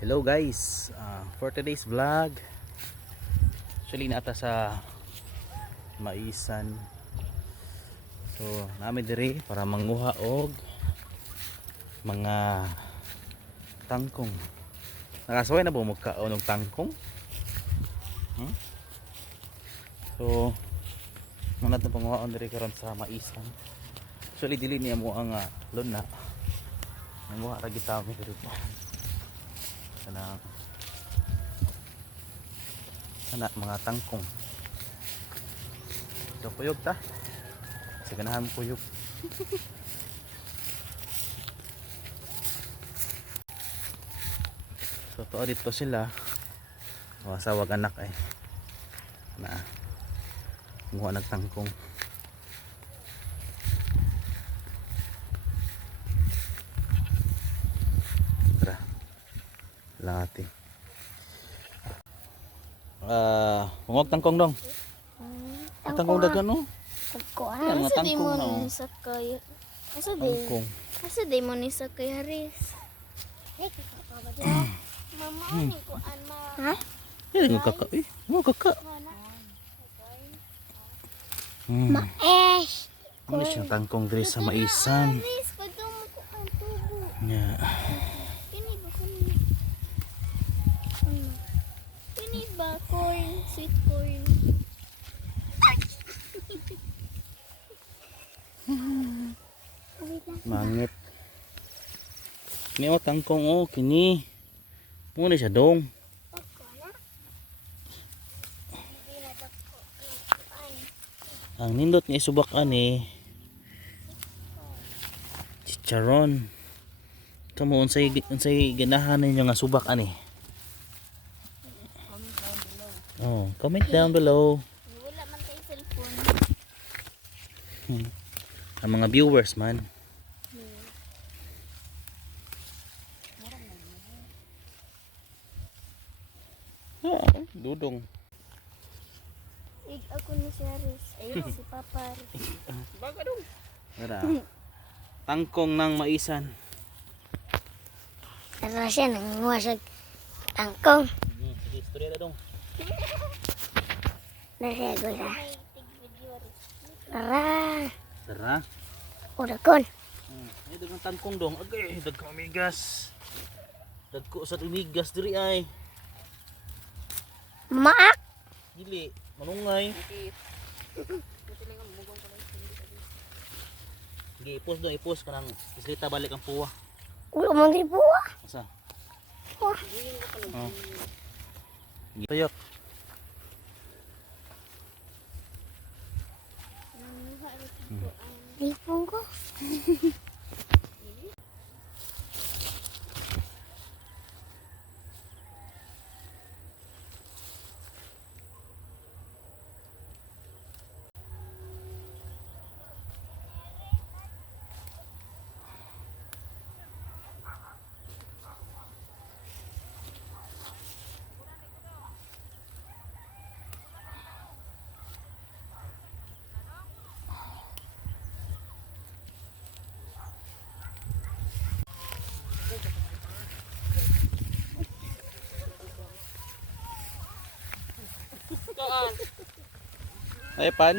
Hello guys, for today's vlog, actually naata sa Maisan. So namin diri para manguha og mga tangkong. Nakasaway na ba magkaon og tangkong? So muna itong panguhaon diri karon sa Maisan. Actually dili niya mo ang luna. Manguha ra gitaw mi diri po. Sana mga tangkong. So puyog ta. Sa ganahan puyog. So to dito sila. Wasawag anak ay. Na muha nagtangkong. Tara. Lati. Mungog tangkong dong. Tangkong dagan no? Tangkong. Asa di mo ni sakay? Tangkong. Asa di mo ni sakay Haris? Mama ni ko an ma. Ha? Yan yung kaka. Mo kaka. Maesh. Ano siyang tangkong diri sa Maisan? Haris, pagkaw mo ko ang tubo. Nya. Kini ba kuni? Kini ba corn, sweet corn? Mangit. Ni o tangkong o kini. Mo ni siya dong. Ang nindot nga isubak ani chicharon. Kamo unsay ganahan ninyo nga subak ani? Oh, comment down below. Wala man kay cellphone. Ang mga viewers man. Dudong. Ako ni si Haris. Ayun si Papa. Baga dong. Tara. Tangkong ng Maisan. Tara siya nanguha sa tangkong. Sige, istorya na dong. Nasa gula. Tara. Tara. Urakon. Ay dagang tangkong dong. Agay, dagang umigas. Dagko sa umigas diri ay. Maak. Dili, manungay. Sige, ipos dong, ipos kanang islita balik ang puwa. Ulo mo di buwa. Asa? Oh. Oh. Tuyok. Lipong ko. Ay pan.